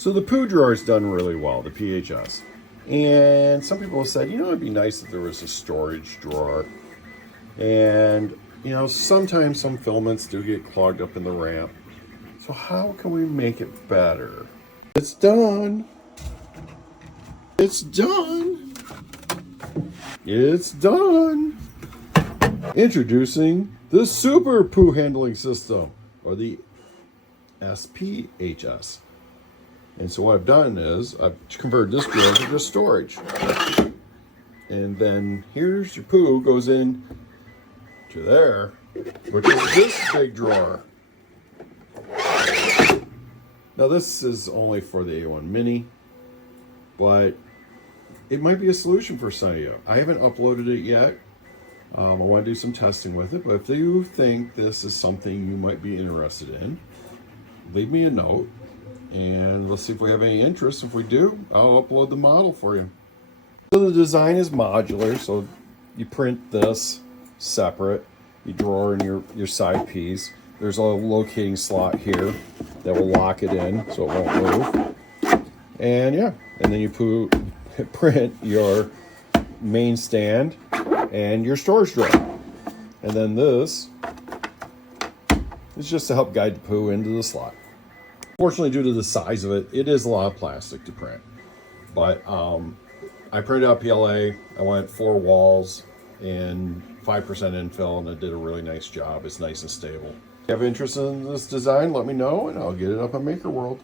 So the poo drawer is done really well, the PHS. And some people have said, you know, it'd be nice if there was a storage drawer. And, you know, sometimes some filaments do get clogged up in the ramp. So how can we make it better? It's done. It's done. It's done. Introducing the Super Poo Handling System, or the SPHS. And so what I've done is I've converted this drawer into just storage. And then here's your poo goes in to there, which is this big drawer. Now this is only for the A1 Mini, but it might be a solution for some of you. I haven't uploaded it yet. I want to do some testing with it, but if you think this is something you might be interested in, leave me a note and let's see if we have any interest. If we do, I'll upload the model for you. So the design is modular, so you print this separate, you drawer in your side piece. There's a locating slot here that will lock it in so it won't move. And yeah, and then you print your main stand and your storage drawer. And then this is just to help guide the poo into the slot. Fortunately, due to the size of it, it is a lot of plastic to print. But I printed out PLA. I went 4 walls and 5% infill, and it did a really nice job. It's nice and stable. If you have interest in this design, let me know, and I'll get it up on Maker World.